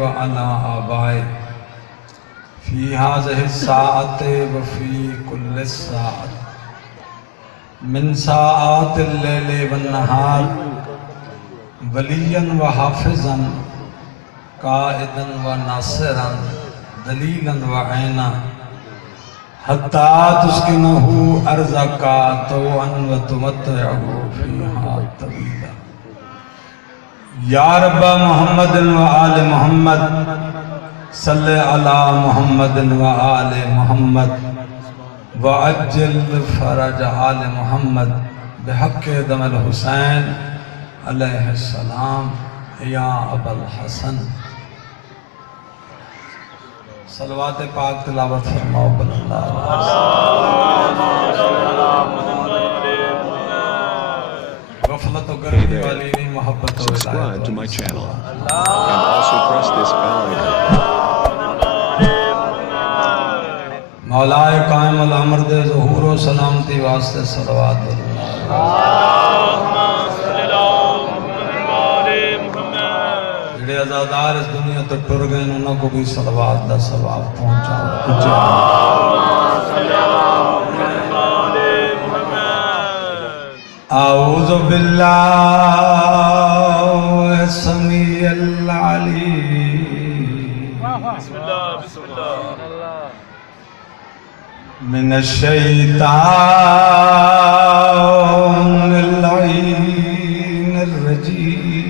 وعلى آبائه في هذه الساعة وفي كل الساعة من ساعات الليل والنهار وليا وحافظا قائدا وناصرا دليلا وعينا حتى تسكنه أرضك طوعا وتمتعه فيها طويلا. یا رب محمد وآل محمد صلی علی محمد وآل محمد وعجل فرج آل محمد بحق دم الحسین علیہ السلام یا ابا الحسن. صلوات پاک تلاوت فرماؤ بلند آواز. غفلت و گرمی والی نہیں محبت و Subscribe to my channel and also press this bell icon. مولا قائم الامر دے ظہور و سلامتی واسطے صلوات جڑے عزادار اس دنیا تو ٹر گئے انہوں کو بھی صلوات دا ثواب پہنچا. اعوذ باللہ السمیع العلیم من الشیطان اللعین الرجیم.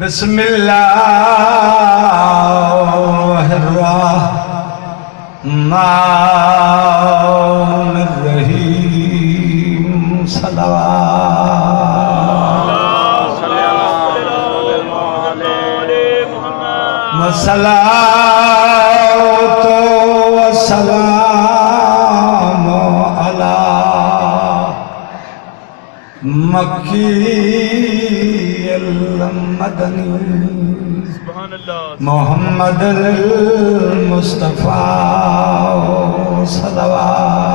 بسم اللہ الرحمن الرحیم. صلوات والصلاة والسلام على مکی المدنی محمد المصطفى. صلوات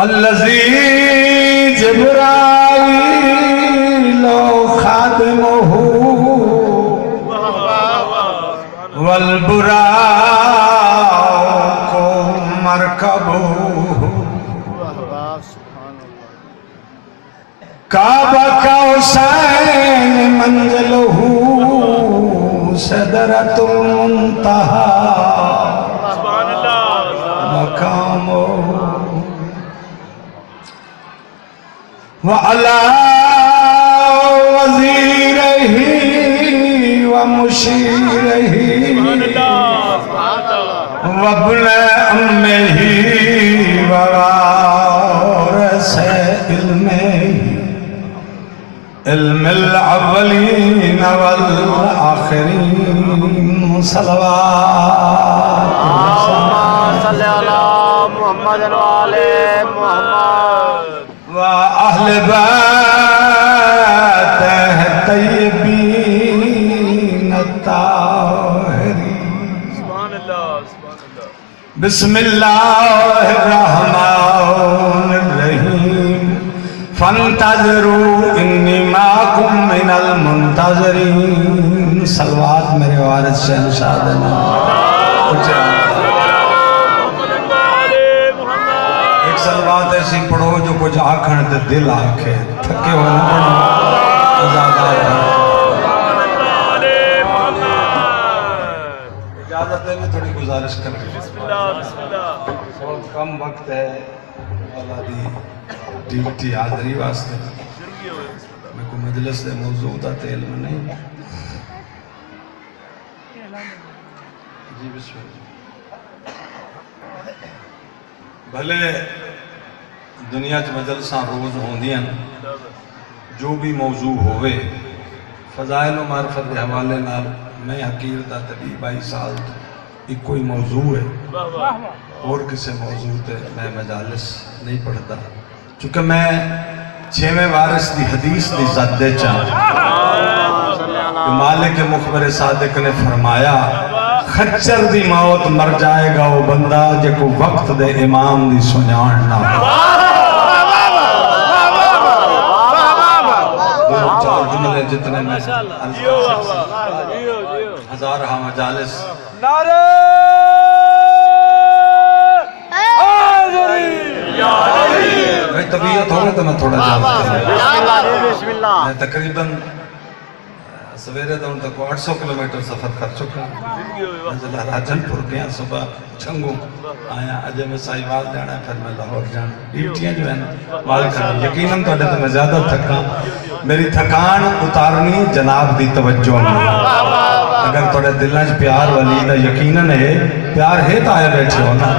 الذي جبرائيل خادمه والبراق مركبه كعبة قوسين منزله سدرة المنتهى مقامه وعلى وزيره ومشيره وابن أمه ووارث علمه علم الأولين والآخرين. صلوات صلی علی محمد وآل محمد وأهل بيته الطيبين الطاهرين. بسم الله الرحمن الرحيم. فانتظروا إني معكم من المنتظرين. صلوات میرے وارث شہنشاہ دینا. ایک صلوات ایسی پڑھو جو کچھ آکھن دے دل آکھے تھکے ہوئے نہ پڑھو ازادار ہے. اجازت دے میں تھوڑی گزارش کر رہی ہوں. بہت کم وقت ہے اللہ دی ڈیوٹی حاضری واسطے. میں کو مجلس دے موضوع دا تے علم نہیں. جی بسم اللہ. بھلے دنیا چ مجلساں روز ہوندیاں جو بھی موضوع ہوئے فضائل و معرفت کے حوالے نال میں حقیر دا تبھی 22 سال ایک کوئی موضوع ہے اور کسی موضوع تے میں مجالس نہیں پڑھتا چونکہ میں 6ویں وارث دی حدیث دی زد دے چاہاں. مالک مخبر صادق نے فرمایا خچر دی موت مر جائے گا وہ بندہ جے کو وقت دے امام دی سنجان نہ ہو. طبیعت ہوگا تو میں تھوڑا جانا بسم اللہ جی بسم اللہ میں تقریباً سویرے تو ان تک 800 کلومیٹر سفر کر چکا میں راجن پور گیا صبح چھنگوں آیا اجے میں سائیوال جانا ہے پھر میں لاہور جانا ڈیوٹیاں جو ہیں مال کرنا یقیناً تو تو میں زیادہ تھکا میری تھکان اتارنی جناب دی توجہ میں اگر توڑے دلنج پیار والی دا یقیناً ہے پیار ہے تو آئے بیٹھے ہو نا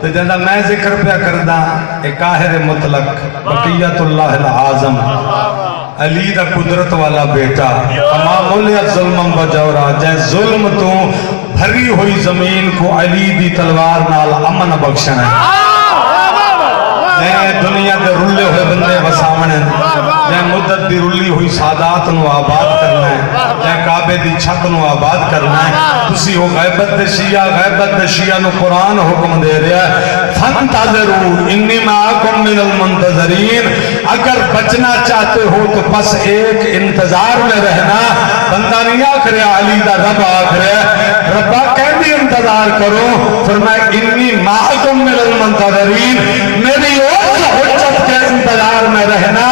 تو جنہا میں ذکر پہ کردہ ایک قاہر مطلق بقیت اللہ العظم علی دا قدرت والا بیٹا اما مولیت ظلمم بجورا جائے ظلم تو بھری ہوئی زمین کو علی دی تلوار نال امن بخشن ہے جائے دنیا دے رلے ہوئے بندے وسامن ہیں جائے مدت دی رلی ہوئی سادات نو آباد کرنا ہے جائے کعبے دی چھت نو آباد کرنا ہے تسی ہو غیبت دے شیعہ نو قرآن حکم دے رہا ہے فانتظروا انی معاکم من المنتظرین اگر بچنا چاہتے ہو تو بس ایک انتظار میں رہنا بندہ نہیں آکھ رہا علی دا رب آکھ رہا ربا کہہ انتظار کرو فرمائے انی معاکم من المنتظرین میری اس حجت کے انتظار میں رہنا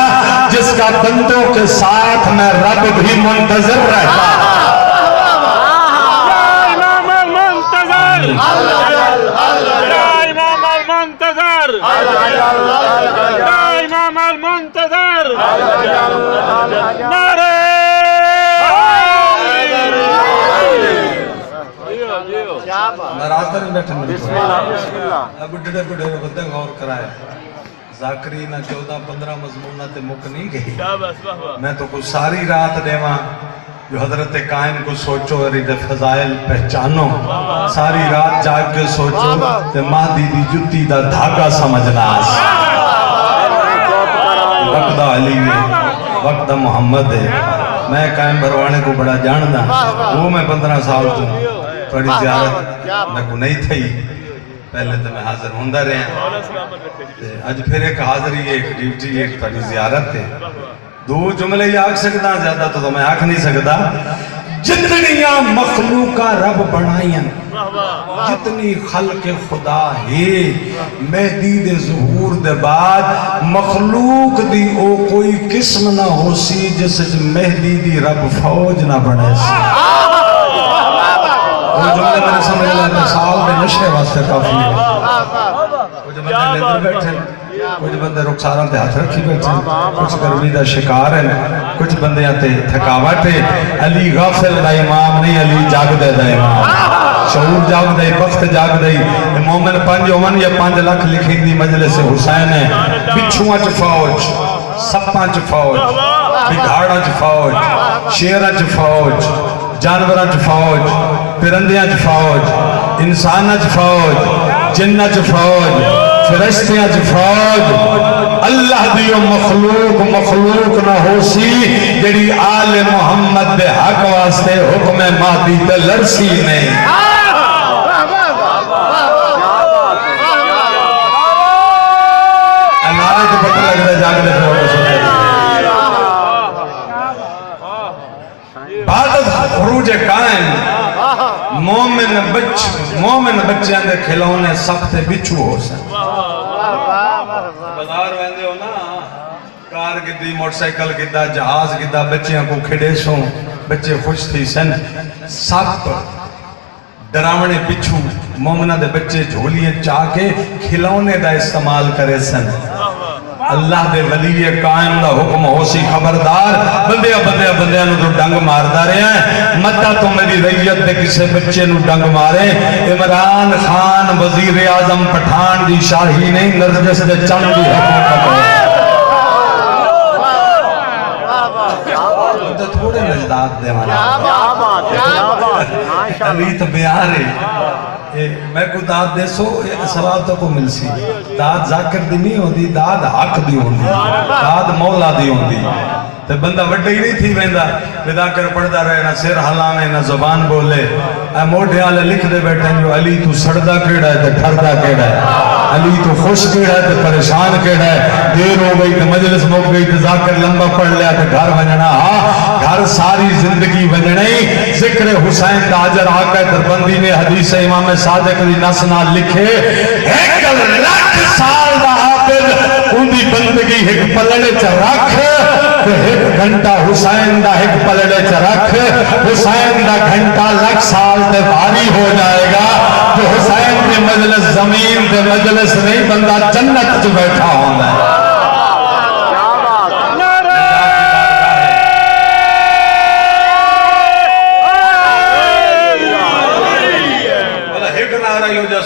جس کا بندوں کے ساتھ میں رب بھی منتظر رہتا یا امام المنتظر یا امام المنتظر یا امام المنتظر نعرہ میں راستہ نہیں بیٹھا بسم اللہ اب ڈڑے بندے غور کرائے ذاکری نہ 14-15 مضمونہ تے مک نہیں گئی میں تو کچھ ساری رات دیواں جو حضرت قائم کو سوچو اور ادھے فضائل پہچانو ساری رات جاگ کے سوچو تے مہدی دی جتی دا دھاگا سمجھنا وقت علی ہے وقت محمد ہے میں قائم بھروانے کو بڑا جاندہ وہ میں 15 سال تو تھوڑی زیارت میں کو نہیں تھی پہلے تو میں حاضر ہوندہ رہے ہیں آج پھر ایک حاضری ایک ڈیوٹی ایک تھوڑی زیارت ہے دو جملے ہی آکھ سکتا زیادہ تو میں آکھ نہیں سکتا جتنیاں مخلوقہ رب بنائیں جتنی خلق خدا ہے مہدی دے ظہور دے بعد مخلوق دی او کوئی قسم نہ ہو سی جس مہدی دی رب فوج نہ بنے سی وہ جملے میں نے سمجھ لیا مثال میں نشے واسطے کافی ہے کچھ بندے لیندر بیٹھے کچھ بندے رخساروں تے ہاتھ رکھی بیٹھے کچھ گرمی دا شکار ہیں کچھ بندے آتے تھکاوٹ ہے علی غافل دا امام نہیں علی جاگ دے دا امام شعور جاگ دے وقت جاگ دے مومن 5 یا 5 لاکھ لکھی دی مجلس حسین ہے بچھویں چ فوج سپاں چ فوج بگھاڑاں چ فوج شیراں چ فوج جانوراں چ فوج پرندیاں چ فوج انساناں چ فوج جناں چ فوج فرشتیاں چ فوج اللہ دیو مخلوق نہ ہو سی جڑی آل محمد دے حق واسطے حکم مہدی تے لرسی نہیں نعرے تو پتہ لگ رہا ہے جاگ دے بعد خروج قائم مومن بچیاں دے کھلونے سخت بچھو ہو سن بازار ویندے ہو نا کار گدی موٹر سائیکل گدا جہاز گدا بچیاں کو کھڑے سوں بچے خوش تھی سن سخت ڈراونے بچھو مومنہ دے بچے جھولیاں چاہ کے کھلونے دا استعمال کرے سن اللہ دے ولی قائم دا حکم ہو سی خبردار بندیاں نو تو ڈنگ ماردہ رہے ہیں مدہ تو میری ریت دے کسے بچے نو ڈنگ مارے عمران خان وزیر اعظم پٹھان دی شاہی نہیں نرجس دے چند دی حکم کرے تھوڑے نجداد دے علی تو بیارے میں کو داد دے سو سواب تو کو مل سی داد ذاکر دی نہیں ہوں دی داد حق دی ہوں دی داد مولا دی ہوں دی تو بندہ وڈے ہی نہیں تھی ویندہ لدا کر پڑھدا رہے نہ سر حلانے نہ زبان بولے اے موڑے آلے لکھ دے بیٹھیں جو علی تو سڑدہ کیڑا ہے تے ٹھردہ کیڑا ہے علی تو خوش کیڑا ہے تے پریشان کیڑا ہے دیر ہو گئی تے مجلس موک گئی تے ذاکر لمبا پڑھ لیا تے گھر ونجنا ہاں گھر ساری زندگی ونجنی ذکر حسین تاجر آقا دربندی نے حدیث امام صادق دی نسنا لکھے 1 لاکھ سال دا عابد ان دی بندگی دی ایک پلڑے چ رکھ تے ایک گھنٹہ حسین دا ایک پلڑے چ رکھ حسین دا گھنٹہ لکھ سال تے بھاری ہو جائے گا تو حسین دے مجلس زمین دے مجلس نہیں بندہ جنت چ بیٹھا ہوندا ہے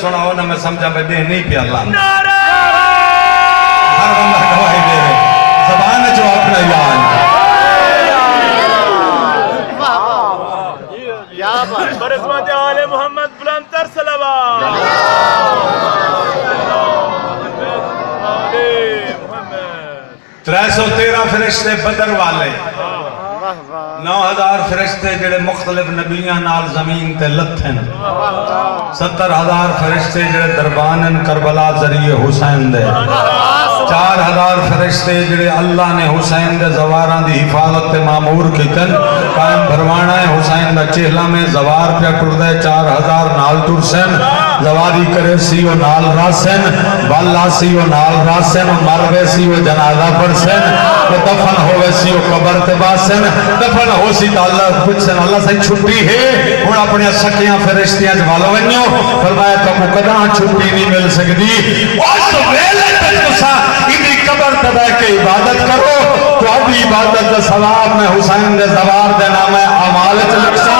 سناؤ نہ میں سمجھا میں دے نہیں پیا اللہ ہر بندہ گواہی دے رہے زبان جو اپنا یاد برسمت آل محمد بلندر صلوات محمد 313 فرشتے بدر والے 9000 فرشتے جڑے مختلف نبیاں نال زمین تے لتھن 70000 فرشتے جڑے دربانن کربلا ذریعے حسین دے 4000 فرشتے جڑے اللہ نے حسین دے زواراں دی حفاظت تے مامور کیتن قائم بھروانا ہے حسین دا چہلا میں زوار پہ ٹردے 4000 نال ٹرسن زواری کرے سی و نال راسن بالا سی و نال راسن مروے سی و جنازہ پڑسن دفن ہوئے سی و قبر تے باسن دفن ہو سی تا اللہ پوچھن اللہ سے چھٹی ہے ہن اپنے سکیاں فرشتیاں جوالو ونیو فرمایا تو قداں چھٹی نہیں مل سکدی اس ویلے تے تساں ادی قبر تے بیٹھ کے عبادت کرو تو ادی عبادت دا ثواب میں حسین دے زوار دے نام اعمال وچ لکھسا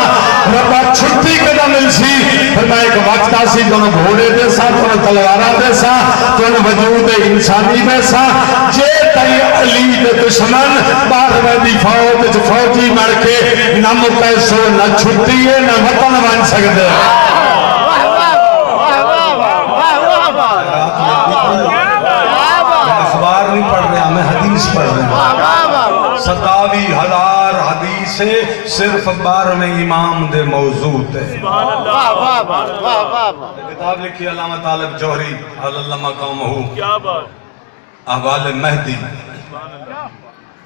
ربا چھٹی کدا مل سی فرمایا ایک وقت آسی تو گھوڑے دے سا تو تلواراں دے سا تو وجود انسانی دے سا جے تئی علی دے دشمن 12ویں دی فوج فوجی مر کے نہ مقیسو نہ چھٹی ہے نہ وطن بن سکتے اخبار نہیں پڑھ رہا میں حدیث پڑھ رہا ہوں 27,000 حدیثیں صرف 12ویں امام دے موضوع تے کتاب لکھی علامہ طالب جوہری اللہ مقامہ کیا بات احوال مہدی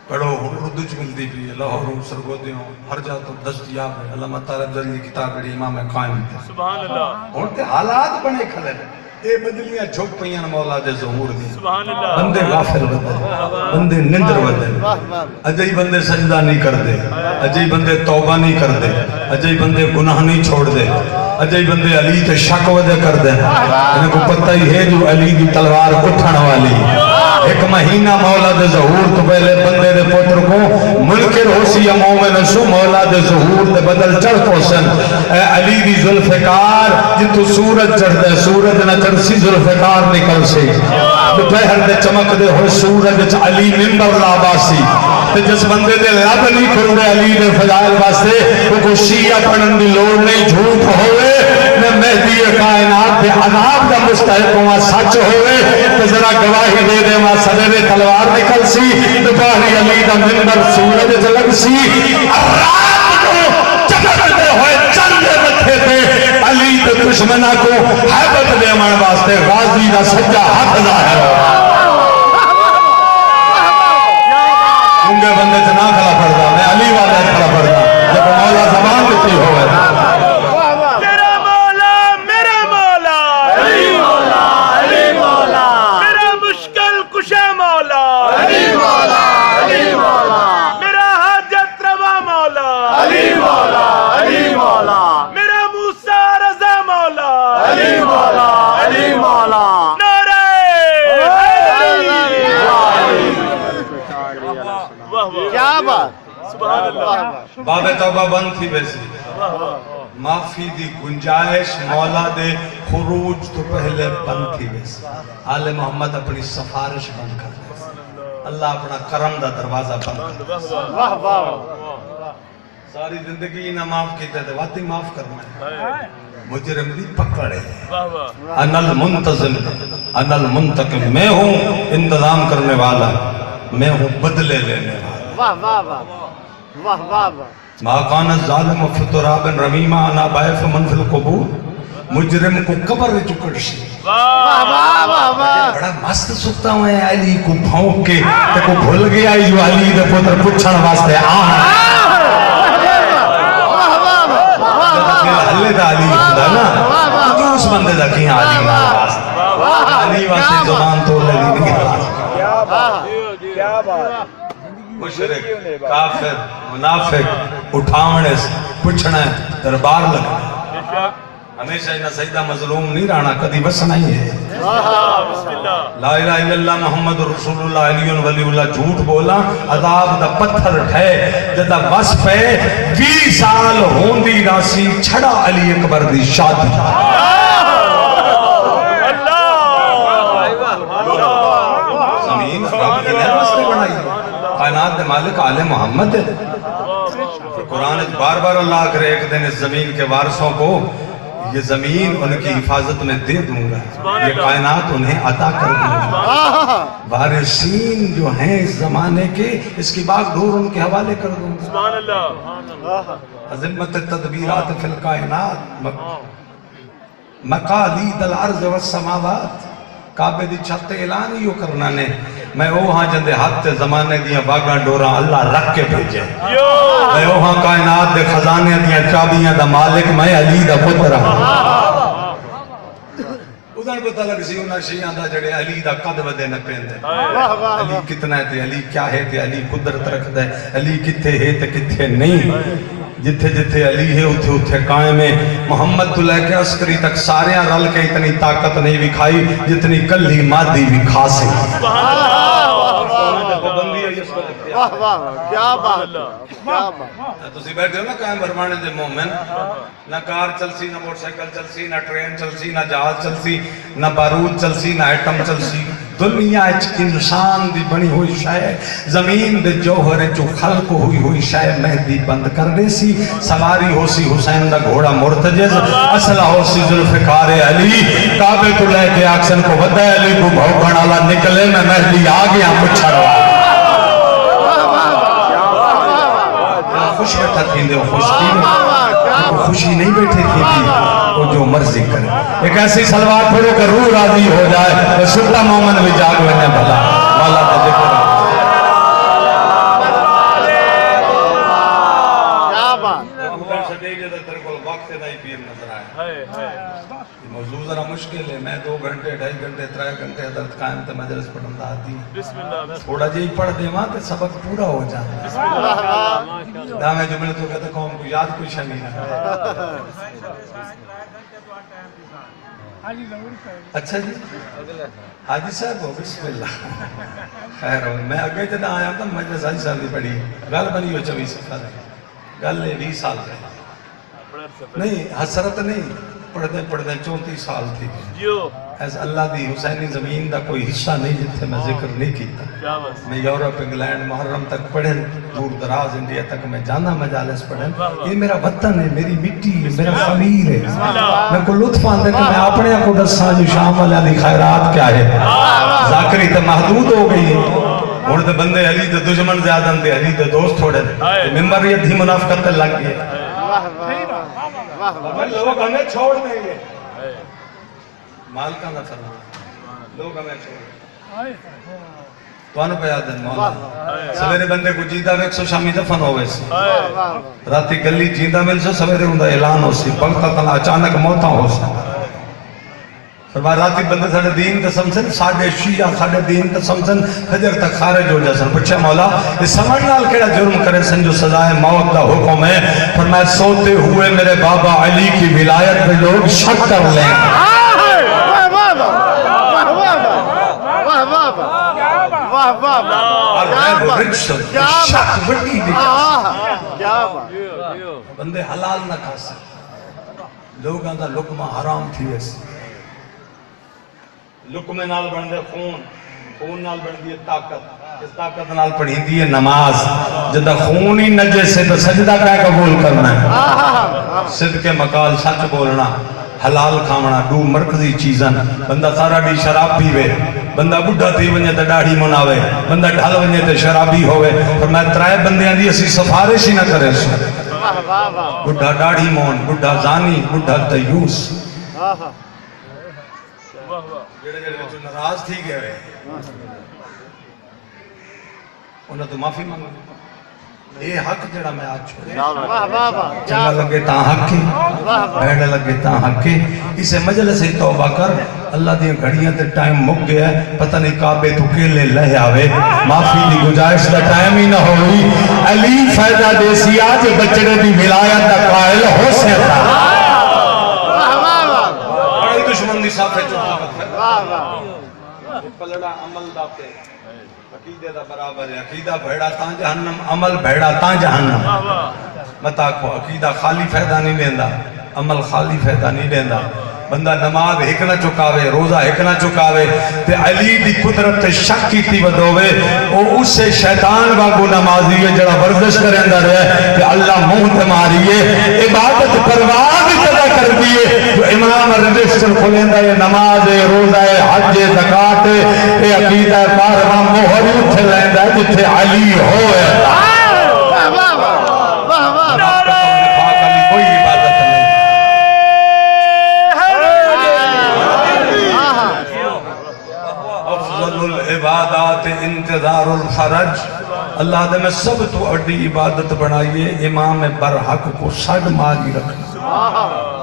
پڑھو اردو چ ملتی بھی لاہور سرگودیوں ہر جا تو دستیاب ہے علامہ طالب جوہری کتاب بڑی امام قائم سبحان اللہ ہن تے حالات بنے کھلے اے بدلیاں چھپ پیاں مولا دے ظہور دی سبحان اللہ بندے غافل بندے بندے نندر بندے اجئی بندے سجدہ نہیں کر دے اجئی بندے توبہ نہیں کر دے اجئی بندے گناہ نہیں چھوڑ دے اجئی بندے علی تے شک ودے کر دے انہیں کو پتہ ہی ہے جو علی دی تلوار اٹھن والی ایک مہینہ مولا دے ظہور تو پہلے بندے دے پتر کو منکر ہو سی یا مومن سو مولا دے ظہور دے بدل چڑھ پوسن اے علی دی ذوالفقار جتو سورج چڑھ دے سورج نہ چڑھ سی ذوالفقار نکل سی دوپہر دے چمک دے ہوئے سورج علی منبر لاباسی تے جس بندے دے لب نہیں کھل دے علی دے فضائل واسطے وہ کو شیعہ پڑھن دی لوڑ نہیں جھوٹ ہوئے میں مہدی کائنات دے عذاب دا مستحق ہوا سچ ہوئے تے ذرا گواہی دے دے ماں صدر تلوار نکل سی دوپہری علی دا منبر سورج جلگ سی رات کو چکر دے ہوئے چند متھے تے علی دے دشمنہ کو حیبت دے من واسطے غازی دا سجا ہاتھ ظاہر انگے بندے چنا کھلا پڑھتا میں علی والا کھلا پڑھتا جب مولا زبان دیتی ہوئے تیرا مولا میرا مولا علی مولا علی مولا میرا مشکل کشا مولا علی مولا علی مولا میرا حاجت روا مولا علی مولا علی مولا میرا موسیٰ رضا مولا علی مولا علی مولا کیا بات سبحان اللہ باب توبہ بند تھی ویسی معافی دی گنجائش مولا دے خروج تو پہلے بند تھی ویسی آل محمد اپنی سفارش بند کر دے اللہ اپنا کرم دا دروازہ بند کر دے واہ واہ ساری زندگی نہ معاف کیتے تھے واتی معاف کرنا ہے مجرم دی پکڑے انا المنتظم انا المنتقم میں ہوں انتظام کرنے والا میں ہوں بدلے لینے والا واہ واہ واہ واہ واہ ما کان الظالم فی تراب رمیما انا بائف من فی القبور مجرم کو قبر چکڑ سی واہ واہ واہ واہ بڑا مست سکتا ہوں ہے علی کو پھونک کے تے کو بھول گیا جو علی دے پتر پچھن واسطے اللہ دا علی خدا نا کیوں اس بندے دا کیا علی واسطے علی واسطے زبان توڑ لے دی مشرک کافر منافق اٹھاونے پوچھنا ہے دربار لگنا ہمیشہ انہا سجدہ مظلوم نہیں رہنا کدی وسنا ہی ہے لا الہ الا اللہ محمد رسول اللہ علی ولی اللہ جھوٹ بولا عذاب دا پتھر ٹھے جدہ بس پہ 20 سال ہوندی راسی چھڑا علی اکبر دی شادی زمین رب کی نعمت سے بنائی کائنات دے مالک آل محمد ہے قرآن بار بار اللہ کرے ایک دن اس زمین کے وارثوں کو یہ زمین ان کی حفاظت میں دے دوں گا یہ کائنات انہیں عطا کر دوں گا وارثین جو ہیں اس زمانے کے اس کی باغ ڈور ان کے حوالے کر دوں گا عظمت تدبیرات فی الکائنات مقالید الارض والسماوات کعبے دی چھت اعلان ہی کرنا نے میں وہاں جندے ہاتھ زمانے دیاں باغاں ڈوراں اللہ رکھ کے بھیجے میں وہاں کائنات دے خزانے دیاں چابیاں دا مالک میں علی دا پتر ادھر پتہ لگ سی انہاں شیعاں دا جڑے علی دا قد ودے نہ پیندے علی کتنا ہے تے علی کیا ہے تے علی قدرت رکھدا ہے علی کتھے ہے تے کتھے نہیں جتھے جتھے علی ہے اتھے اتھے قائم ہے محمد تو لے کے عسکری تک سارے رل کے اتنی طاقت نہیں دکھائی جتنی کلی مادی بھی کھاسے واہ واہ کیا بات کیا بات تسی بیٹھے ہو نا قائم برمانے دے مومن نہ کار چلسی نہ موٹر سائیکل چلسی نہ ٹرین چلسی نہ جہاز چلسی نہ بارود چلسی نہ ایٹم چلسی دنیا انسان دی بنی ہوئی شے زمین دے جوہر جو خلق ہوئی شے مہدی بند کر دے سی سواری ہو سی حسین دا گھوڑا مرتجز اسلحہ ہو سی ذوالفقار علی کعبے تو لے کے آکسن کو ودہ علی کو بھوکن اللہ نکلے میں مہدی آگیا مچھڑوا خوش بیٹھا تھی دے خوشی نہیں بیٹھے تھی وہ جو مرضی کرے ایک ایسی سلوات پڑھو کہ روح راضی ہو جائے تو سلطہ مومن بھی جاگ لینے بھلا مولا کا ذکر کیا بات موضوع ذرا مشکل ہے میں 2 گھنٹے 2.5 گھنٹے 3 گھنٹے حضرت قائم تے مجلس پڑھن دا آتی تھوڑا جی پڑھ دے وہاں تے سبق پورا ہو جائے دامے جملے تو کہتے قوم کو یاد کوئی شہ نہیں رہا اچھا جی حاجی صاحب ہو بسم اللہ خیر ہو میں اگے جدہ آیا تھا مجلس حاجی صاحب دی پڑھی گل بنی ہو 24 سفر گل لے 20 سال ہے نہیں حسرت نہیں پڑھتے 34 سال تھی ایسا اللہ دی حسینی زمین دا کوئی حصہ نہیں جتھے میں ذکر نہیں کیتا میں یورپ انگلینڈ محرم تک پڑھیں دور دراز انڈیا تک میں جانا مجالس پڑھیں یہ میرا وطن ہے میری مٹی ہے میرا خمیر ہے میں کو لطف آندے کہ میں اپنے کو دساں جو شام والا دی خیرات کیا ہے ذاکری تو محدود ہو گئی ہے ہن تے بندے علی دے دشمن زیادہ دے علی دے دوست تھوڑے ممبر یہ دھی منافقت لگ گئے لوگ ہمیں چھوڑ دیں گے مالکہ نہ فرما لوگ ہمیں چھوڑ دیں تو انہوں پہ یاد ہے مولا سویرے بندے کو جیدہ ویک سو شامی دفن ہوئے سی راتی گلی جیدہ مل سو سویرے ہوں دا اعلان ہو سی بلکہ تنہ اچانک موتاں ہو سی فرمایا راتی بندے ساڑھے دین تا سمسن 6:30 ساڑھے دین تا سمسن فجر تک خارج ہو جاسن پچھے مولا یہ سمجھنال کیڑا جرم کرے سن جو سزائے موت دا حکم ہے فرمایا سوتے ہوئے میرے بابا علی کی ولایت میں لوگ شک کر لیں بندے حلال نہ کھا سکتے لوگاں دا لقمہ حرام تھی ویسے لقمے نال بن دے خون نال بن دی طاقت اس طاقت نال پڑھی دی نماز جدہ خون ہی نجے سے تو سجدہ کیا قبول کرنا ہے صدق مقال سچ بولنا حلال کھامنا دو مرکزی چیزن بندہ سارا ڈی شراب پیوے بندہ بڑھا تھی ونجے تے داڑھی مناوے بندہ ڈھل ونجے تے شرابی ہوئے فرمایا 3 بندیاں دی اسی سفارش ہی نہ کرے سو بڑھا داڑھی مون بڑھا زانی بڑھا تیوس جڑے جڑے بچوں ناراض تھی گئے انہوں تو معافی مانگو یہ حق جڑا میں آج چھوڑے واہ واہ واہ چنگا لگے تاں حق کی بھیڑ لگے تاں حق کی اسے مجلس ہی توبہ کر اللہ دی گھڑیاں تے ٹائم مک گیا ہے پتہ نہیں کعبے تو کیلے لہ آوے معافی دی گزارش دا ٹائم ہی نہ ہوئی علی فائدہ دیسی آج بچڑے دی ولایت دا قائل ہو سکتا واہ واہ واہ بڑی دشمن دی صافے چکا واہ واہ پلڑا عمل دا پہ عقیدے دا برابر ہے عقیدہ بھیڑا تاں جہنم عمل بھیڑا تاں جہنم متا کو عقیدہ خالی فائدہ نہیں دیندہ عمل خالی فائدہ نہیں دیندہ بندہ نماز ایک نہ چکاوے روزہ ایک نہ چکاوے تے علی دی قدرت تے شک کیتی ودوے او اس سے شیطان واگو نمازی ہے جڑا ورزش کرے اندر ہے کہ اللہ منہ تے ماری ہے عبادت پرواہ بھی پیدا کر دیے جو امام رجسٹر کھولیندا ہے نماز ہے روزہ ہے حج ہے زکات ہے اے عقیدہ بارواں موہر اٹھ لیندا ہے جتھے علی ہوئے واہ واہ واہ واہ کوئی عبادت نہیں افضل العبادات انتظار الفرج اللہ نے میں سب تو اڈی عبادت بنائیے امام برحق کو سڈ ماری رکھنا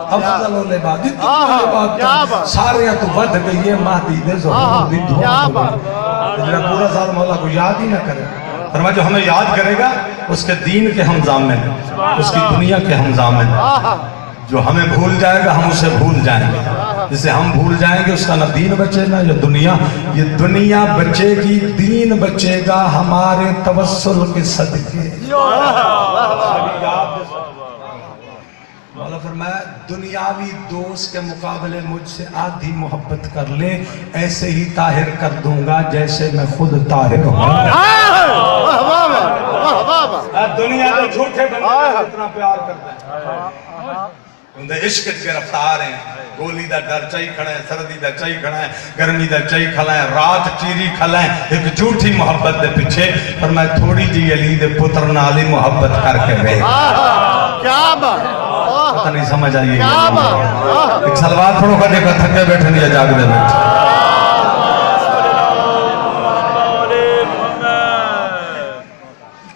افضل العبادت سارے تو ود گئی ہے مہدی دے ظہور دی دعا جڑا پورا سال مولا کو یاد ہی نہ کرے فرمایا جو ہمیں یاد کرے گا اس کے دین کے ہم ضامن اس کی دنیا کے ہم ضامن جو ہمیں بھول جائے گا ہم اسے بھول جائیں گے جسے ہم بھول جائیں گے اس کا نہ دین بچے گا یا دنیا یہ دنیا بچے گی دین بچے گا ہمارے توسل کے صدقے مولا فرمایا دنیاوی دوست کے مقابلے مجھ سے آدھی محبت کر لے ایسے ہی طاہر کر دوں گا جیسے میں خود طاہر ہوں دنیا تو جھوٹے بندے اتنا پیار کرتے ہیں اندھے عشق کے رفتار ہیں گولی دا ڈر چاہی کھڑا ہے سردی دا چاہی کھڑا ہے گرمی دا چاہی کھڑا ہے رات چیری کھڑا ہے ایک جھوٹی محبت دے پیچھے پر میں تھوڑی جی علی دے پتر نالی محبت کر کے گئے کیا بات پتہ نہیں سمجھ آئیے ایک سلوات پڑھو کا دیکھا تھکے بیٹھے نہیں جاگ دے بیٹھے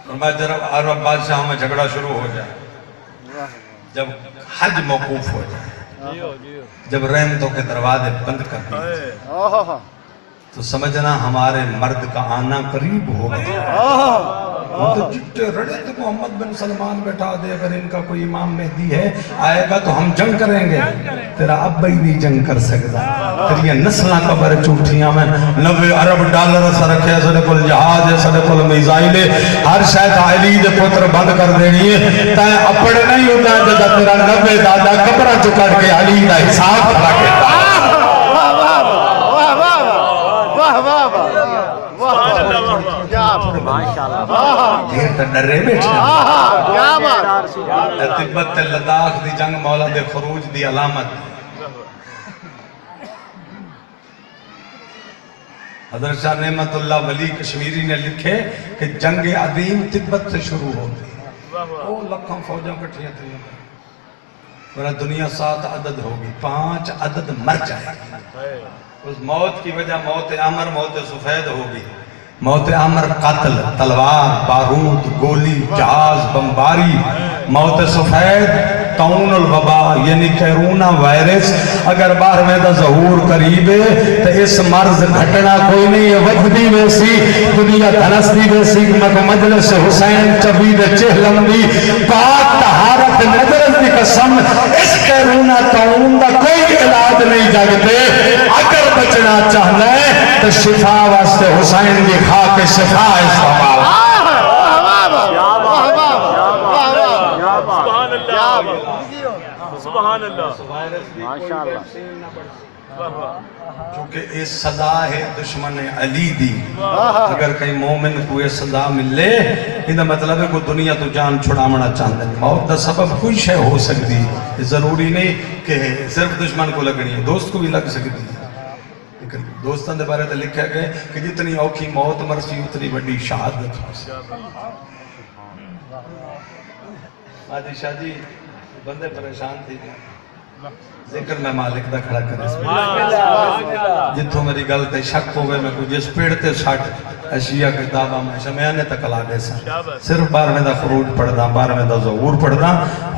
اور میں جب عرب بادشاہوں میں جھگڑا شروع ہو جائے جب حج موقوف ہو جائے جب رحمتوں کے دروازے بند کر دیے تو سمجھنا ہمارے مرد کا آنا قریب ہو گیا وہ تو جتنے رڑے تو محمد بن سلمان بیٹھا دے اگر ان کا کوئی امام مہدی ہے آئے گا تو ہم جنگ کریں گے تیرا ابا ہی نہیں جنگ کر سکتا پھر یہ نسلہ قبر چوٹھیاں میں 90 ارب ڈالر سا رکھے سڑے کل جہاز ہے سڑے کل میزائل ہے ہر شاید علی دے پتر بند کر دینی ہے تائیں اپڑ نہیں ہوتا ہے جب تیرا 90 دادا قبرہ چکڑ کے علی دا حساب کھلا کے دیر تا ڈرے بیٹھے تبت لداخ دی جنگ مولا دے خروج دی علامت حضرت شاہ نعمت اللہ ولی کشمیری نے لکھے کہ جنگ عظیم تبت سے شروع ہوتی وہ لکھوں فوجوں کٹھیاں تھیں ورنہ دنیا 7 عدد ہوگی 5 عدد مر جائے گی اس موت کی وجہ موت عمر موت سفید ہوگی موت عمر قتل تلوار بارود گولی جہاز بمباری موت سفید طاعون الوبا یعنی کیرونا وائرس اگر باہر میں دا ظہور قریب ہے تو اس مرض گھٹنا کوئی نہیں ہے وجدی ویسی دنیا دھنستی ویسی مجلس حسین چبید چہلم دی پاک طہارت نظرت دی قسم اس کیرونا طاعون دا کوئی علاج نہیں جاگتے اگر بچنا چاہنا ہے تو شفا واسطے حسین دی خاک شفا استعمال سبحان اللہ چونکہ اس صدا ہے دشمن علی دی اگر کئی مومن کو یہ صدا ملے یہ مطلب ہے کوئی دنیا تو جان چھڑامنا چاہتا ہے موت دا سبب کوئی شے ہو سکتی ہے ضروری نہیں کہ صرف دشمن کو لگنی ہے دوست کو بھی لگ سکتی ہے دوستان دے بارے تے لکھا گئے کہ جتنی اوکھی موت مرسی اتنی بڑی شہادت آدھی شاہ جی بندے پریشان تھی ذکر میں مالک دا کھڑا کرے جتوں میری گل تے شک ہوئے میں کوئی جس پیڑ تے سٹ اشیاء کتابہ میں شمیانے تک لاگے سن صرف 12ویں دا خروج پڑھدا 12ویں دا ظہور پڑھدا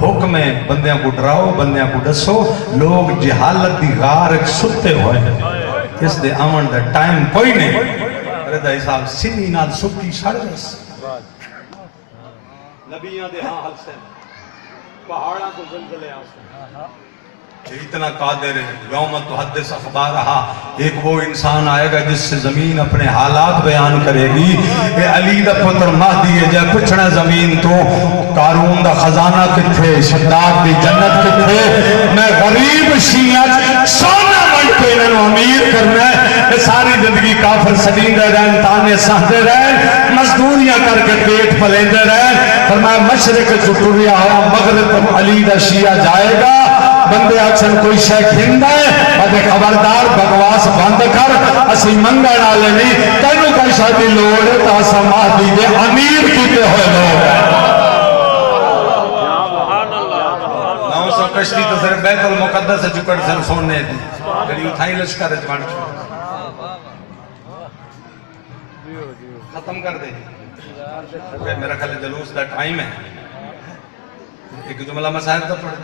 حکم ہے بندیاں کو ڈراؤ بندیاں کو دسو لوگ جہالت دی غار ایک ستے ہوئے اس دے آمن دا ٹائم کوئی نہیں رضا حساب سنی نال سکی سڑ جس نبیاں دے ہاں حل سے پہاڑاں کو زلزلے آسے اتنا قادر ہے یوم تحدث اخبارہا ایک وہ انسان آئے گا جس سے زمین اپنے حالات بیان کرے گی اے علی دا پتر مہدی ہے جائے پچھنا زمین تو قارون دا خزانہ کتھے شداد دی جنت کتھے میں غریب شیعہ سونا بن کے انہوں امیر کرنا ہے ساری زندگی کافر سڑیندے رہن تانے سہتے رہن مزدوریاں کر کے پیٹ پلیندے رہن فرمایا مشرق چٹوریا ہوا مغرب علی دا شیعہ جائے گا بندے اکثر کوئی شے کھیندا ہے اتے خبردار بکواس بند کر اسی منگن والے نہیں تینوں کوئی شادی لوڑ ہے تا اساں مہدی دے امیر کیتے ہوئے لوگ ہیں 900 کشتی تو صرف بیت المقدس سے چکڑ سن سونے دی جڑی اتھائی لشکر وچ بن ختم کر دے میرا خیال جلوس دا ٹائم ہے ایک جملہ مسائل دا پڑھ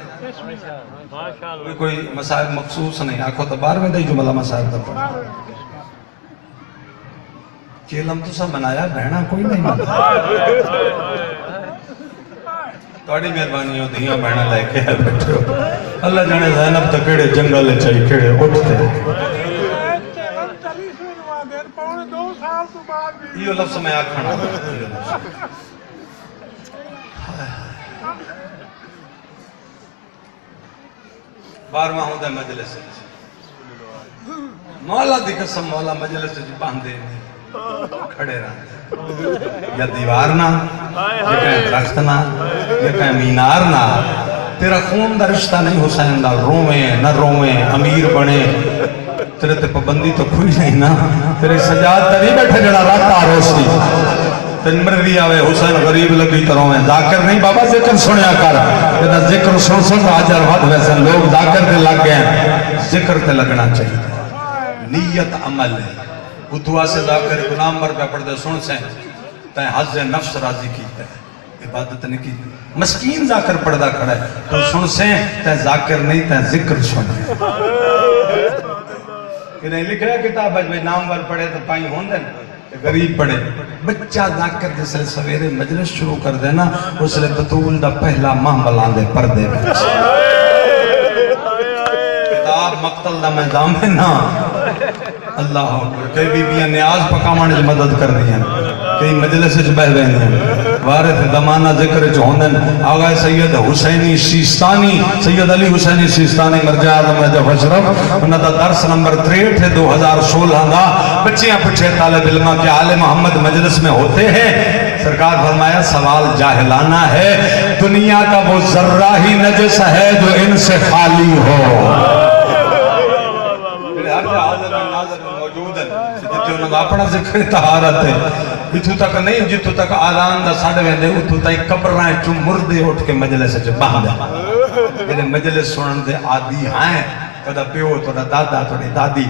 دے کوئی مسائل مخصوص نہیں آنکھوں تو 12ویں دا جملہ مسائل دا پڑھ دے چیلم تو سب منایا بہنا کوئی نہیں منایا توڑی مہربانی ہو دھیاں بہنا لے کے بیٹھے ہو اللہ جانے زینب تا کیڑے جنگل چاہی کیڑے اٹھتے یہ لفظ میں آکھانا 12واں ہوندہ مجلس مولا دی قسم مولا مجلس جی باندھے کھڑے رہتے یا دیوار نہ یا کہیں درخت نہ یا کہیں مینار نہ تیرا خون دا رشتہ نہیں حسین دا رویں نہ رویں امیر بنے تیرے تے پابندی تو کھوئی نہیں نا تیرے سجاد تا نہیں بیٹھے جڑا رات آروسی تن مرضی آوے حسین غریب لگی تروں میں ذاکر نہیں بابا ذکر سنیا کر جدا ذکر سن سن آجر وقت ویسے لوگ ذاکر تے لگ گئے ذکر تے لگنا چاہیے نیت عمل ہے اتوا سے ذاکر غلام مر پہ پڑھ دے سن سے تین حض نفس راضی کیتا ہے عبادت نہیں کی مسکین ذاکر پڑھدا کھڑا ہے تو سن سے تین ذاکر نہیں تین ذکر سن کہ نہیں لکھ رہا کتاب ہے نام ور پڑھے تو پائیں ہوں دیں غریب پڑھے بچہ ذاکر جس لئے سویرے مجلس شروع کر دینا اس لئے بطول دا پہلا ماہ ملان دے پردے بچ کتاب مقتل دا میدان میں نا اللہ اکبر کئی بیبیاں نیاز پکامانے سے مدد کر دیا کئی مجلس سے بہ گئے ہیں وارث زمانہ ذکر چوندن آغا سید حسینی سیستانی سید علی حسینی سیستانی مرجع اعظم نجف اشرف انہاں دا درس نمبر 63 ہے 2016 دا بچیاں پچھے طالب علمہ کے عالم محمد مجلس میں ہوتے ہیں سرکار فرمایا سوال جاہلانہ ہے دنیا کا وہ ذرہ ہی نجس ہے جو ان سے خالی ہو اپنا ذکر طہارت ہے اتھو تک نہیں جتھو تک آلان دا ساڑھ ویندے اتھو تک قبرائیں چو مردے اٹھ کے مجلس چو باندھا کہ مجلس سنن دے عادی ہیں کدا پیو توڑا دادا توڑی دادی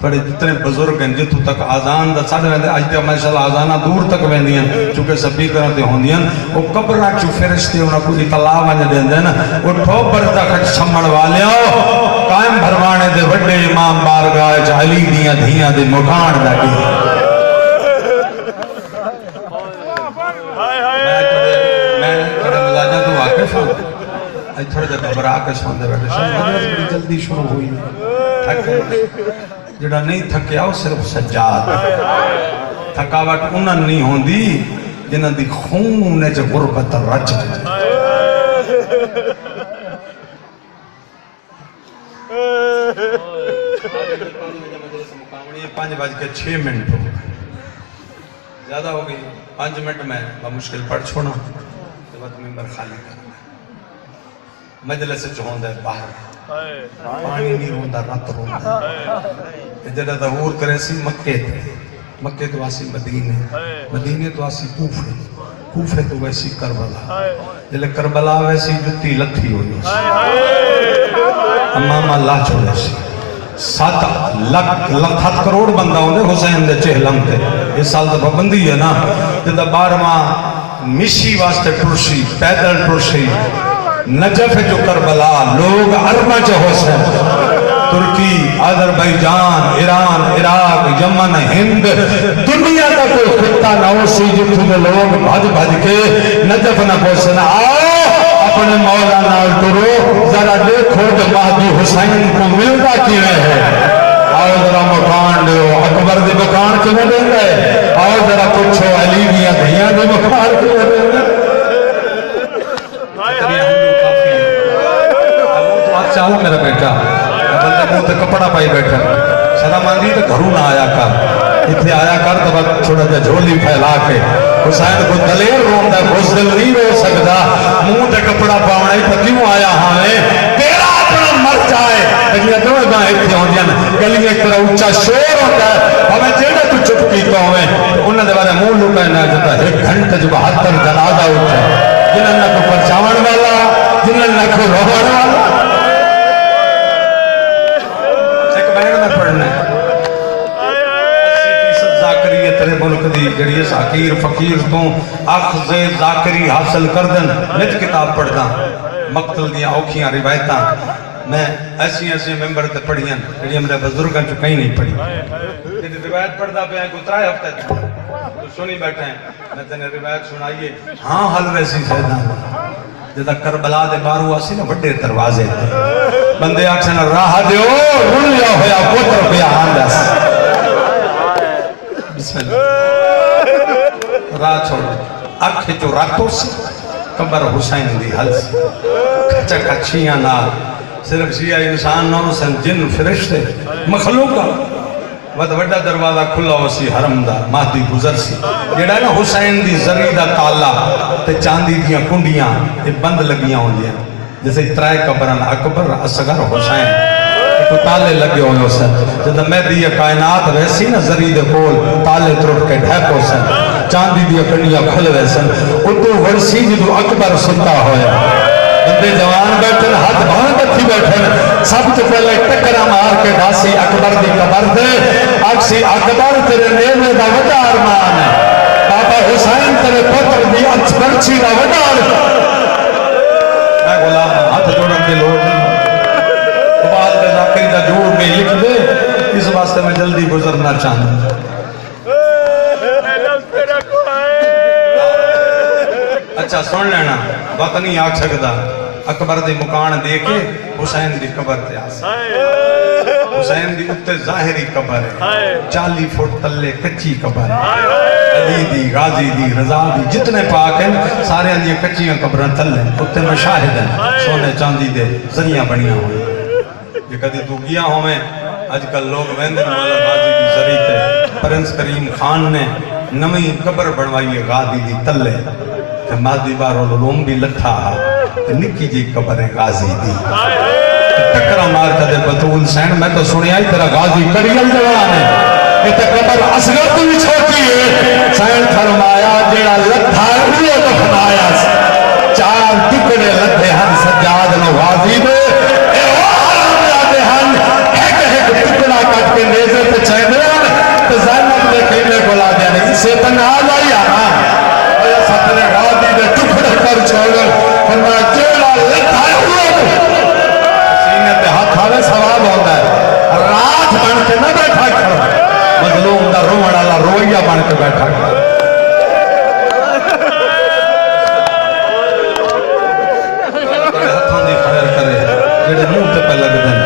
توڑی جتنے بزرگ ہیں جتھو تک آزان دا ساڑھ ویندے آج دے ماشاءاللہ آزانہ دور تک ویندی ہیں چونکہ سبھی کرتے ہوندی ہیں وہ قبرائیں چو فرشتے انہاں کوئی اطلاع وانجا دیں دیں اٹھو برتا کھٹ سمڑ والے ہو قائم بھروانے دے بڑے امام بارگاہ علی دیاں دھیاں دے مکان دا دی میں تھوڑے مزاجہ تو واقف ہوں آج تھوڑے جب برا کے سوندے بیٹھے مدرس بڑی جلدی شروع ہوئی جڑا نہیں تھکیا وہ صرف سجاد تھکاوٹ انہاں نہیں ہوندی جنہاں دی خون نے جو غربت رچ پانچ بج کے 6 منٹ ہو زیادہ ہو گئی 5 منٹ میں بمشکل پڑھ چھوڑا تو وقت ممبر خالی کرنا مجلس چوندہ ہے باہر پانی نہیں روندہ رات روندہ جڑا ظہور کرے سی مکے تھے مکے تو آسی مدینے تو آسی کوفے تو ویسی کربلا جلے کربلا ویسی جتی لتھی ہوئی امام اللہ چھوڑے سی 7 لاکھ 7 کروڑ بندہ ہوندے حسین دے چہلم تے یہ سال تو پابندی ہے نا جدا 12واں مشی واسطے ٹرسی پیدل ٹرسی نجف جو کربلا لوگ عربہ جو حسین ترکی آذربائیجان ایران عراق یمن ہند دنیا کا کوئی خطہ نہ ہو سی جتنے میں لوگ بھج بھج کے نجف نہ پہنچنا آؤ اپنے مولا نال ٹرو ذرا دیکھو کہ مہدی حسین کو ملتا کیویں ہے آؤ ذرا مکان دیو اکبر دی مکان کیویں دیں گے آؤ ذرا پوچھو علی دیاں دھیاں دی مکان کیویں دیں گے چاہو میرا بیٹا بندے منہ تے کپڑا پائی بیٹھا شرم آندی تو گھروں نہ آیا کر اتنے آیا کر تو بس تھوڑا جا جھولی پھیلا کے حسین کو دلیر روندا بزدل نہیں رو سکتا منہ تے کپڑا پاونا ہی تو کیوں آیا ہمیں تیرا اپنا مر جائے گلیاں دو گاں اتنے ہوندیاں گلیاں ایک طرح اونچا شور ہوتا ہے ہمیں جیڑا تو چپ کیتا ہوئے انہاں دے بارے منہ لکانا جتا 1 گھنٹے جو 72 جنازہ اٹھے جنہاں نہ کو پرچاون والا جنہاں نہ کو روحان والا تیرے ملک دی جڑی حقیر فقیر تو اخذ ذاکری حاصل کر دن نت کتاب پڑھدا مقتل دیاں اوکھیاں روایتاں میں ایسی ممبر تے پڑھیاں جڑیاں میرے بزرگاں چوں کہیں نہیں پڑھی تے روایت پڑھدا پیا کو 3 ہفتے تو سنی بیٹھا ہے میں تے روایت سنائیے ہاں حل ویسی سیدا جدا کربلا دے بارو اسی نا بڑے دروازے بندے آکھن راہ دیو رلیا ہویا پتر پیا آندس بسم اللہ راہ چھوڑو اکھ جو راتوں سے قبر حسین دی حل سے کچھا کچھیاں نال صرف شیعہ انسان نہ سن جن فرشتے مخلوقہ ود وڈا دروازہ کھلا ہو سی حرم دا مہدی گزر سی جیڑا ہے نا حسین دی زری دا تالا تے چاندی دیاں کنڈیاں یہ بند لگیاں ہوں دیاں جیسے 3 قبرن اکبر اصغر حسین تو تالے لگے ہوئے ہو سن جدہ مہدی کائنات ویسی نا زری دے کول تالے ترٹ کے ڈھیک ہو سن چاندی دیا کنڈیاں کھل رہے سن اتو ورسی جدو اکبر سنتا ہویا بندے جوان بیٹھن ہاتھ بھان بچی بیٹھن سب تو پہلے ٹکرہ مار کے ڈاسی اکبر دی قبر دے اکسی اکبر تیرے نیمے دا وڈا ارمان ہے بابا حسین تیرے پتر دی اچھبرچی دا وڈا ارمان میں غلام ہاتھ جوڑن دے لوگ قبال دے ذاکری دا جوڑ میں لکھ دے اس واسطے میں جلدی گزرنا چاہتا اچھا سن لینا وقت نہیں آگ سکتا اکبر دی مکان دے کے حسین دی قبر تے آسا حسین دی اتے ظاہری قبر ہے 40 فٹ تلے کچی قبر ہے علی دی غازی دی رضا دی جتنے پاک ہیں سارے اندی کچیاں قبریں تلے اتے مشاہد ہیں سونے چاندی دے زریاں بنیاں ہوئے یہ کدی تو گیا ہمیں آج کل لوگ ویندر والا غازی دی زری تے پرنس کریم خان نے نمی قبر بنوائی غازی دی تلے مادی بارو لوم بھی لکھا نکی جی قبر غازی دی ٹکرہ مار کدے بطول سین میں تو سنیا ہی تیرا غازی کریل جوان ہے یہ تو قبر اصغر تو بھی چھوٹی ہے سین فرمایا جیڑا لکھا ہے وہ دفنایا 4 ٹکڑے لکھے ہن سجاد نو غازی دے اے وہاں دے ہن ایک ٹکڑا کٹ کے نیزے تے چہنے تو زینب نے کھیلے گلا دیا نہیں اسے تنہا جائی آنا سترے غازی دے ٹکڑے پر چھوڑے فرمایا جیڑا لکھا ہے وہ سینے تے ہاتھ آوے ثواب ہوتا ہے رات بن کے نہ بیٹھا کھڑا مظلوم دا روڑ والا رویہ بن کے بیٹھا کھڑا ہتھوں دی خیر کرے جڑے منہ تے پہ لگ دن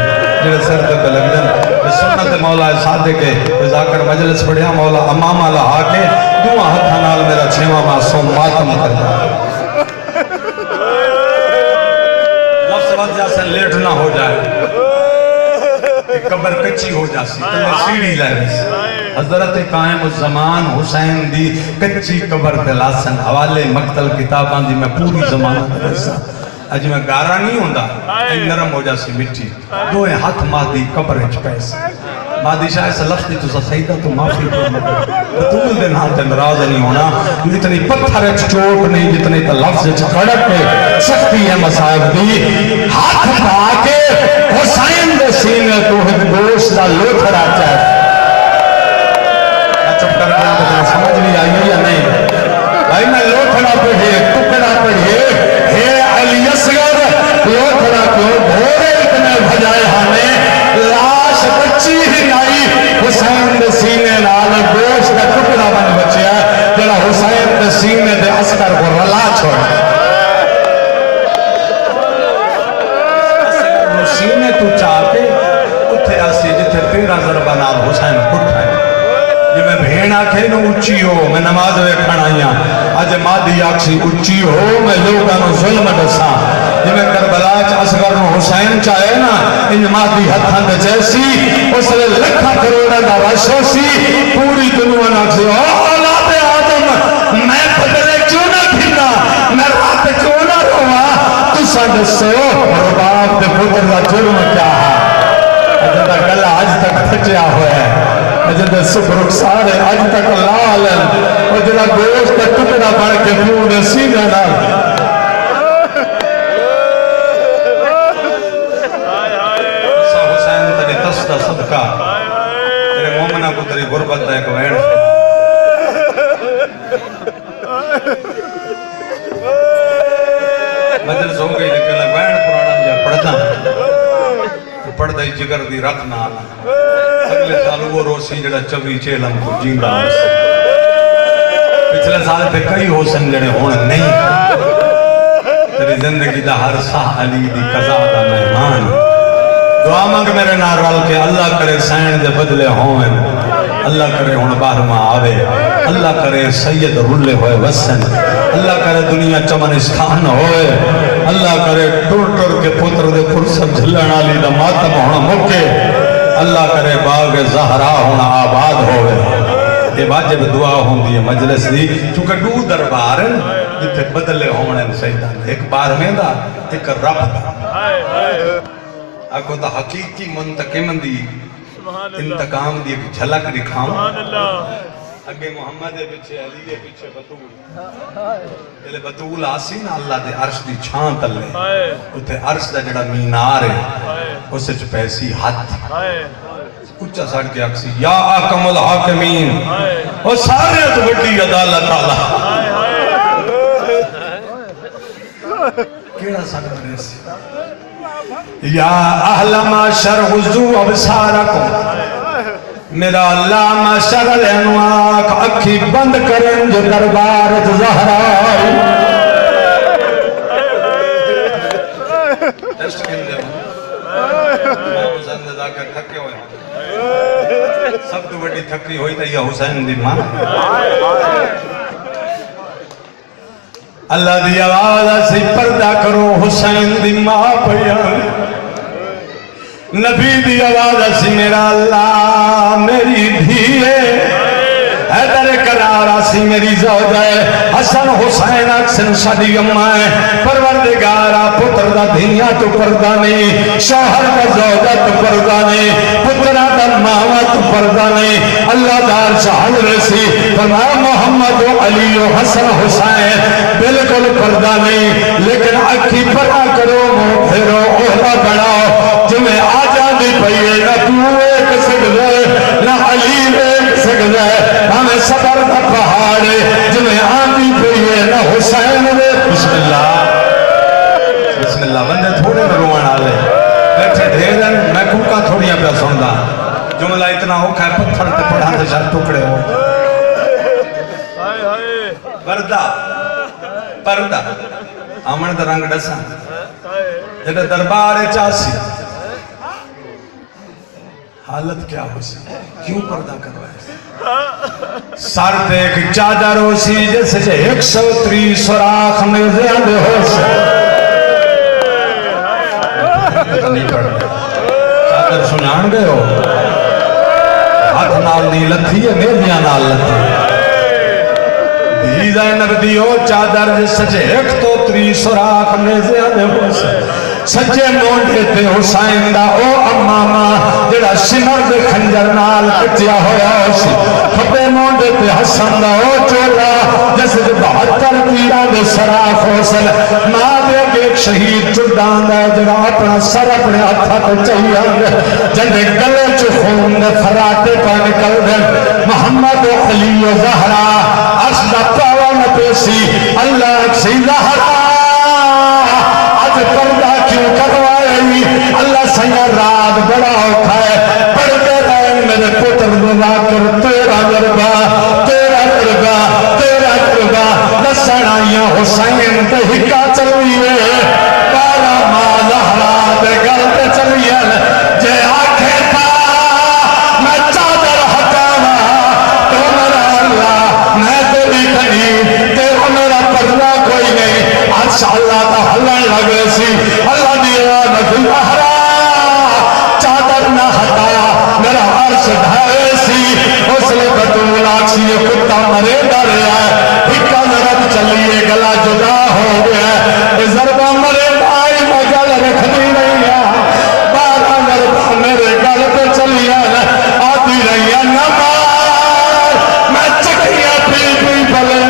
جڑے سر تے پہ لگ دن سنت مولا صادق کے ذاکر مجلس پڑھیا مولا امامہ لہا کے دعا ہتھا نال میرا 6واں معصوم ماتم کرتا لفظ وجہ سے لیٹ نہ ہو جائے قبر کچی ہو جاسی تلے سیڑھی لائے حضرت قائم الزمان حسین دی کچی قبر دلاسن حوالے مقتل کتابان دی میں پوری زمانہ دلاسن اج میں گارا نہیں ہوندہ نرم ہو جاسی مٹی دوئے ہاتھ مادی قبر اچ پیسے مادی شاہ سے لفظ دی تو سیدہ تو معافی کرنا بطول دن ہاتھ نراز نہیں ہونا اتنی پتھر اچ چوٹ نہیں جتنی تا لفظ اچ کڑک کے سختی ہے مسائب دی ہاتھ پا کے حسین دے سینے تو ایک گوشت دا لوتھڑا چاہتا چپ کر کے آپ کو سمجھ نہیں آئی یا نہیں بھائی میں لوٹھڑا پڑھے ٹکڑا پڑھے ہے علی اصغر لوٹھڑا کیوں گھوڑے اتنے بھجائے ہمیں لاش بچی ہی آئی حسین دے سینے نال گوشت کا ٹکڑا بن بچیا جڑا حسین دے سینے دے عسکر کو رلا چھوڑ سینے تو چاہتے اتھے آسی جتھے 13 ضربہ نال حسین کٹھ ہے جی میں بھین آکھے نو اچھی ہو میں نماز ویکھن آئیاں اج مادی آکسی اچھی ہو میں لوگاں نو ظلم دساں جی میں کربلا چ اصغر نو حسین چاہے نا ان مادی ہتھاں تے جیسی اس لے لکھاں کروڑاں دا واشو سی پوری دنیا ناکسی او اولاد آدم میں بدلے کیوں نہ پھرنا میں رات کیوں نہ رواں تساں دسو باپ دے پتر دا جرم کیا ہے جدا گلا آج تک پھچیا ہوا ہے جدا سکھ رخسار ہے آج تک لال ہے اور جدا گوشت کا ٹکڑا بڑھ کے پورے سینے نال حسین تیری تستا صدقہ تیرے مومنہ کو تیری غربت ہے ایک وین مجلس ہو گئی لیکن وین پرانا جا پڑھتا پڑھتا ہی جگر دی رکھ نہ آنا اگلے سال وہ روسی جڑا 24 چیلم کو جینڈا پچھلے سال پہ کئی حسن جڑے ہونے نہیں تیری زندگی دا ہر ساہ علی دی قضا دا مہمان دعا مانگ میرے نارول کے اللہ کرے سین دے بدلے ہوئے اللہ کرے ہون باہرما آوے اللہ کرے سید رلے ہوئے وسن اللہ کرے دنیا چمنستان ہوئے اللہ کرے ٹر ٹر کے پتر دے فرصت جھلن آلی دا ماتم ہونا موکے اللہ کرے باغ زہرا ہونا آباد ہوئے یہ واجب دعا ہوندی ہے مجلس دی چونکہ دو دربار ہیں جتے بدلے ہونے سیدان ایک بار میں دا ایک رب دا آکو دا حقیقی منتقم دی انتقام دی ایک جھلک دکھاؤں اگے محمد ہے پیچھے علی ہے پیچھے بطول جلے بطول آسی نا اللہ دے عرش دی چھان تلے اتھے عرش دا جڑا مینار ہے اسے چھ پیسی حد کچھا سڑ کے اکسی یا آکم الحاکمین وہ سارے تو بڑی عدالت اللہ کیڑا سڑ رہے سی یا اہل معاشر حضو ابسارکم میرا اللہ معاشر الانواق اکھی بند کریں جو دربار زہرا ٹیسٹ کن دے میں حسین دے کر تھکے ہوئے سب تو بڑی تھکی ہوئی تھا یہ حسین دی ماں اللہ دی آواز سے پردہ کرو حسین دی ماں بیان نبی دی آواز سے میرا اللہ میری دھیے حیدر قرارہ سی میری زوجہ حسن حسین اکسن شادی امائے پروردگارہ پتر دا دھیاں تو پردہ نہیں شوہر دا زوجہ تو پردہ نہیں پترہ دا ماما تو پردہ نہیں اللہ دار شاہد رسی فرمایا محمد و علی و حسن حسین بلکل پردہ نہیں لیکن اکھی پردہ کرو مو پھرو اوہلا بڑھاؤ جمیں آجا دی پئیے نہ تو ایک سکتے نہ علی ایک سکتے ہمیں صبر دا پہاڑے جمیں آندی پئیے نہ حسین دے بسم اللہ بندے تھوڑے میں روان آلے بیٹھے دھیرن میں کوکا تھوڑیاں پہ سندا جملہ اتنا ہو کھائے پتھر تے پڑھان تے شاید ٹکڑے ہو پردہ آمن دا رنگ ڈسا جدے دربار چاسی حالت کیا ہو سی کیوں پردہ کروائے سر پہ ایک چادر ہو سی جیسے 130 سوراخ میں زیادہ ہو سی نہیں پڑھ چادر سنان گئے ہو ہاتھ نال نہیں لتھی ہے میریاں نال لتھی دیدہ نبدیو چادر جیسے 130 سوراخ میں زیادہ ہو سی سچے مونڈے تے حسین دا او امامہ جڑا سمر دے خنجر نال کٹیا ہویا اسی کھپے مونڈے تے حسن دا او چولا جیسے 72 تیرہ دے سراخ حسن ماں دے ایک شہید چڑ بزرگاں دا جڑا اپنا سر اپنے ہاتھاں تے چاہیے جندے گلے چ خون دے فراٹے پا نکل دے محمد و علی و زہرا عرش دا پاوا نہ پیسی اللہ سی زہرا اج پردہ کیوں کروائے اللہ سیا رات بڑا اوکھا ہے پڑھتے رہے میرے پتر ذاکر تیرا درگاہ دسن آئیاں حسین تے ہکا چلیے بارہ ماں زہرا دے گل تے چلیے جے آکھے تھا میں چادر ہٹاوا تو میرا اللہ میں تیری کھڑی تیرا میرا پردہ کوئی نہیں آج اللہ تا ہلن لگے سی اللہ دیا نبی زہرا چادر نہ ہٹایا میرا عرش ڈھائے سی اس لئے بطول آکسی یہ کتا مرے ڈر ہے ہکا ضرب چلیے گلا جدا ہو گیا ضربہ مرے بھائی میں گل رکھ دی رہی ہے 12 ضربہ میرے گل پہ چلیے آتی رہی ہے نمار میں چکیاں پی بلے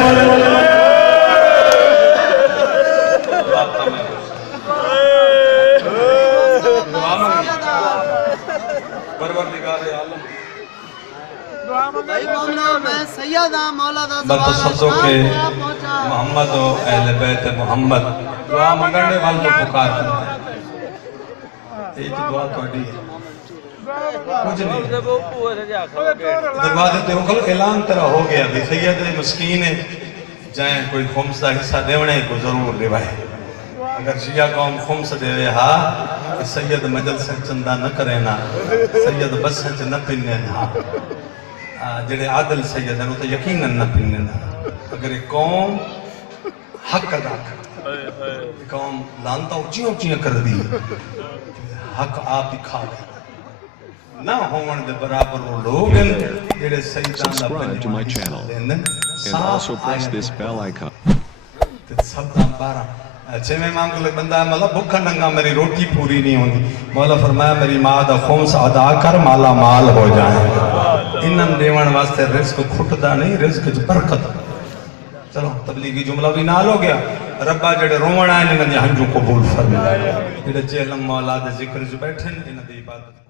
پروردگار عالم بتصدو کہ محمد و اہل بیت محمد دعا منگنے والوں پکار کرتے ہیں یہ تو دعا توڑی ہے کچھ نہیں دروازے تے اکھل اعلان طرح ہو گیا بھی سید مسکین جائیں کوئی خمس دا حصہ دیونے کو ضرور لیوائے اگر شیعہ قوم خمس دے ہاں کہ سید مجلس چندہ نہ کرے نا سید بس چ نہ پینے نا جڑے عادل سید ہیں وہ تو یقیناً نہ پینے نا اگر ایک قوم حق ادا کر قوم لانتا اچھیاں اچھیاں کر دی حق آپ ہی کھا گئے نہ ہون دے برابر وہ لوگ ہیں جڑے سیدان دا Subscribe to my channel and also press this bell icon. سب دام بارہ اچھے میں امام کو لگ بندہ ہے مولا بھکھا ننگا میری روٹی پوری نہیں ہوندی مولا فرمایا میری ماں دا خمس ادا کر مالا مال ہو جائیں انہم دیوان واسطے رزق کھٹدا نہیں رزق جو برکت چلو تبلیغی جملہ بھی نال ہو گیا ربا جڑے رومن آئے انہوں نے ہنجو قبول فرمائے جڑے چہلم مولا دے ذکر جو بیٹھے انہوں نے عبادت